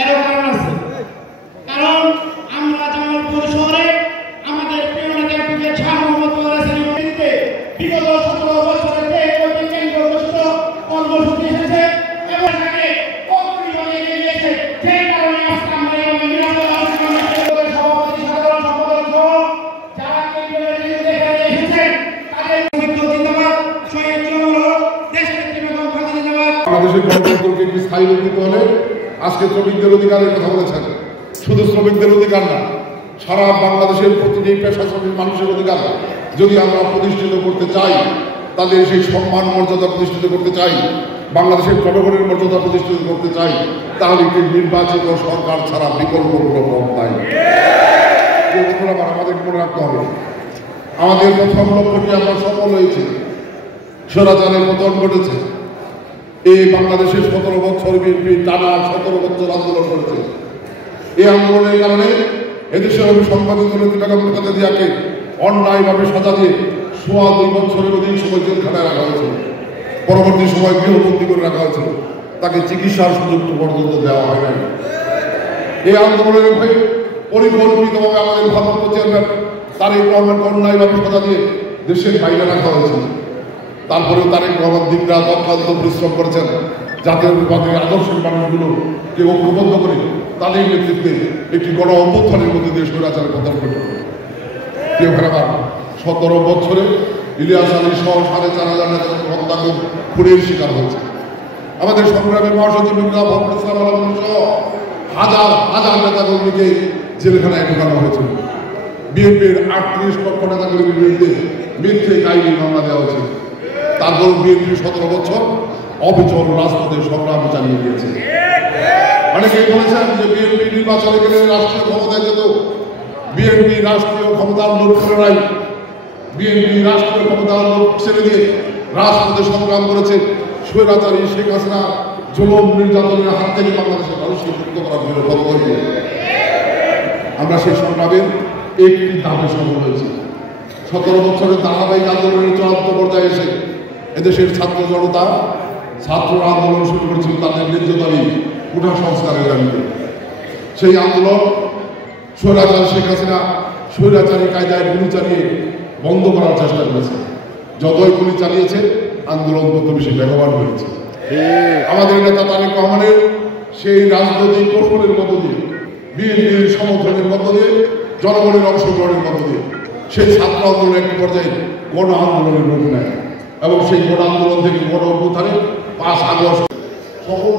এর কারণ আছে। কারণ আমরা জামালপুর শহরে আমাদের প্রিয় নেতা অ্যাডভোকেট শাহ মোহাম্মদ ওয়ারেসের নেতৃত্বে বিগত 17 বছর ধরে ওই কেন্দ্র ঘোষিত কর্মসূচি এসেছে এবং তাকে অগ্রিভাবে এগিয়ে নিয়েছে। সেই কারণে আজকে আমরা এই নিরাপদ সভাপতি সাধারণ সম্পাদক সহ যারা কেন্দ্রের নেতৃত্বে এসেছেন তাদের জিন্দাবাদ, শহীদ জিয়াউর দেশের বেগম খালেদা জিন্দাবাদ। বাংলাদেশের গণতন্ত্রকে একটি স্থায়ী দিতে হলে আজকে শ্রমিকদের অধিকারের কথা বলেছেন। শুধু শ্রমিকদের অধিকার না, সারা বাংলাদেশের প্রতিটি পেশা শ্রমিক মানুষের অধিকার যদি আমরা প্রতিষ্ঠিত করতে চাই, তাহলে সেই সম্মান মর্যাদা প্রতিষ্ঠিত করতে চাই, বাংলাদেশের জনগণের মর্যাদা প্রতিষ্ঠিত করতে চাই, তাহলে একটি নির্বাচিত সরকার ছাড়া বিকল্প কোনো পথ নাই। আমাদের মনে রাখতে হবে, আমাদের প্রথম লক্ষ্যটি আমরা সফল হয়েছি, স্বৈরাচারের পতন ঘটেছে। এই বাংলাদেশের 17 বছর বিএনপি টানা 17 বছর আন্দোলন করেছে। এই আন্দোলনের কারণে এদেশের অভিসংবাদিত নেত্রী বেগম খালেদা জিয়াকে অন্যায়ভাবে সাজা দিয়ে 2.5 বছরের অধিক সময় জেলখানায় রাখা হয়েছিল। পরবর্তী সময় গৃহবন্দী করে রাখা হয়েছিল, তাকে চিকিৎসার সুযোগ পর্যন্ত দেওয়া হয় নাই। এই আন্দোলনের হয়ে পরিকল্পিতভাবে আমাদের ভারপ্রাপ্ত চেয়ারম্যান তারেক রহমানকে অন্যায়ভাবে সাজা দিয়ে দেশের বাইরে রাখা হয়েছিল। তারপরেও তারেক রহমান দিকরা অক্লান্ত পরিশ্রম করেছেন জাতীয় বিভাগের আদর্শের মানুষগুলোকে ঐক্যবদ্ধ করে তাদের নেতৃত্বে একটি গণ অভ্যুত্থানের মধ্যে দিয়ে স্বৈরাচারের পতন ঘটে। কেউ খারাপ 17 বছরে ইলিয়াস আলী সহ 4,500 নেতা হত্যাকে খুনের শিকার হয়েছে। আমাদের সংগ্রামের মহাসচিব ফখরুল ইসলাম আলম সহ হাজার হাজার নেতাকর্মীকে জেলখানায় ঢোকানো হয়েছিল। বিএনপির 38 লক্ষ নেতাকর্মীর বিরুদ্ধে মিথ্যে আইনি মামলা দেওয়া হয়েছিল। তারপর বিএনপি 17 বছর অবিচল রাজপথে সংগ্রাম চালিয়ে গিয়েছে। অনেকেই বলেছেন যে বিএনপি নির্বাচনে গেলে রাষ্ট্রীয় ক্ষমতায় যেত। বিএনপি রাষ্ট্রীয় ক্ষমতার লোক করে নাই। বিএনপি রাষ্ট্রীয় ক্ষমতার লোক ছেড়ে দিয়ে রাজপথে সংগ্রাম করেছে। স্বৈরাচারী শেখ হাসিনা জুলুম নির্যাতনের হাত থেকে বাংলাদেশের মানুষকে মুক্ত করার জন্য বদ্ধপরিকর। আমরা সেই সংগ্রামের একটি ধাপে সফল হয়েছি। 17 বছরের ধারাবাহিক আন্দোলনের চূড়ান্ত পর্যায়ে এসে এদেশের ছাত্র জনতা ছাত্ররা আন্দোলন শুরু করেছিল তাদের ন্যায্য দাবি কোটা সংস্কারের দাবিতে। সেই আন্দোলন স্বৈরাচার শেখ হাসিনা স্বৈরাচারী কায়দায় গুলি চালিয়ে বন্ধ করার চেষ্টা করেছে। যতই গুলি চালিয়েছে আন্দোলন তত বেশি বেগবান হয়েছে। আমাদের নেতা তারেক রহমানের সেই রাজনৈতিক কৌশলের মধ্য দিয়ে, বিএনপির সমর্থনের মধ্য দিয়ে, জনগণের অংশগ্রহণের মধ্য দিয়ে সেই ছাত্র আন্দোলন একটি পর্যায়ে গণ আন্দোলনের রূপ নেয় এবং সেই গণ আন্দোলন থেকে গণ অভ্যুত্থানে 5 আগস্ট সকল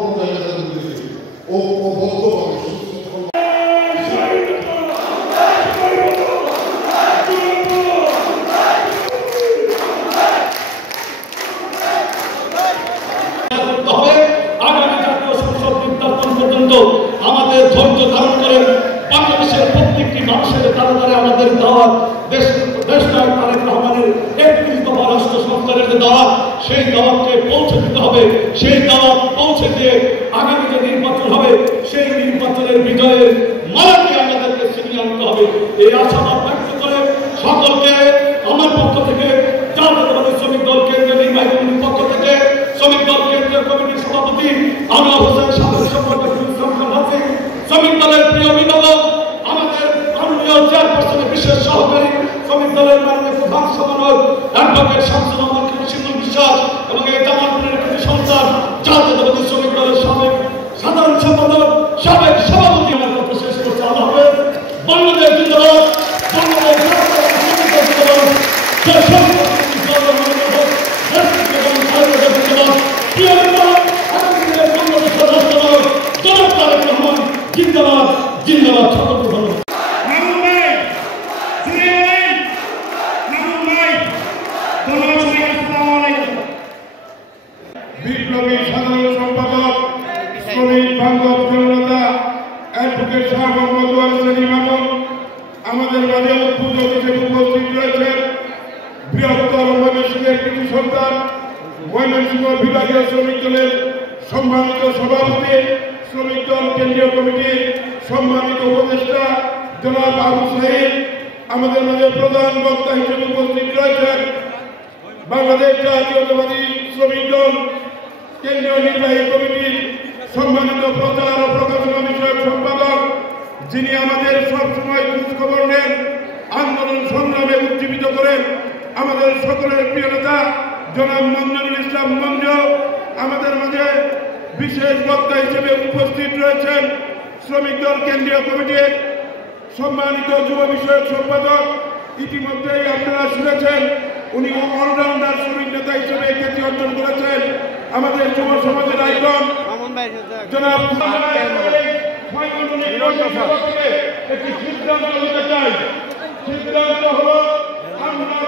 আমাদের ধৈর্য ধারণ করে বাংলাদেশের প্রত্যেকটি মানুষের তারা আমাদের দাওয়াত দেশ নায়ক তারেক রহমানের 31তম রাষ্ট্র সংস্কারের যে দাওয়াত, সেই দাওয়াতকে পৌঁছে দিতে হবে। সেই দাওয়াত পৌঁছে দিয়ে আগামী যে নির্বাচন হবে সেই নির্বাচনের বিজয়ের মালাকে আমাদেরকে ছিনিয়ে আনতে হবে। এই আশাবাদ ব্যক্ত করে সকলকে আমার পক্ষ থেকে, জাতীয়তাবাদী শ্রমিক দল কেন্দ্রীয় নির্বাহী কমিটির পক্ষ থেকে, শ্রমিক দল কেন্দ্রীয় কমিটির সভাপতি আনোয়ার হোসেন সাবেক সম্পাদক শ্রমিক দলের প্রিয় অভিভাবক, আমাদের মাননীয় চেয়ারপারসনের বিশেষ সহকারী, শ্রমিক দলের মাননীয় প্রধান সমন্বয়ক অ্যাডভোকেট শামসুল রহমান সিন্ধু বিশ্বাস এবং এই জামালপুরের কৃষি সন্তান জাতীয়তাবাদী শ্রমিক দলের সাবেক সাধারণ সম্পাদক, সাবেক সভাপতি, আমার কথা শেষ করতে হবে। বাংলাদেশ জিন্দাবাদ, বাংলাদেশ জিন্দাবাদ জিন্দাবাদ। সকলকে ধন্যবাদ। বিপ্লবী সাধারণ সম্পাদক শ্রমিক বান্ধব জনতা অ্যাডভোকেট শাহ মোহাম্মদ ওয়ারেসের ইমাম আমাদের মাঝে উপস্থিত রয়েছেন বৃহত্তর ময়মনসিংহের কৃষি সন্তান, ময়মনসিংহ বিভাগীয় শ্রমিক দলের সম্মানিত সভাপতি, শ্রমিক দল কেন্দ্রীয় কমিটির সম্মানিত উপদেষ্টা জনাব আবু সাহিদ, আমাদের মাঝে প্রধান বক্তা হিসেবে উপস্থিত রয়েছেন বাংলাদেশ জাতীয়তাবাদী শ্রমিক দল কেন্দ্রীয় নির্বাহী কমিটির সম্মানিত প্রচার ও প্রকাশনা বিষয়ক যিনি আমাদের সবসময় খোঁজখবর নেন, আন্দোলন সংগ্রামে উজ্জীবিত করেন। আমাদের সকলের প্রিয় নেতা জনাব মঞ্জুরুল ইসলাম মঞ্জু আমাদের মাঝে বিশেষ বক্তা হিসেবে উপস্থিত রয়েছেন। শ্রমিক দল কেন্দ্রীয় কমিটির সম্মানিত যুব বিষয়ক সম্পাদক, ইতিমধ্যেই আপনারা শুনেছেন উনি অলরাউন্ডার শ্রমিক নেতা হিসেবে খ্যাতি অর্জন করেছেন। আমাদের যুব সমাজের আইকন জনাব একটি সিদ্ধান্ত নিতে চাই। সিদ্ধান্ত হলো আমরা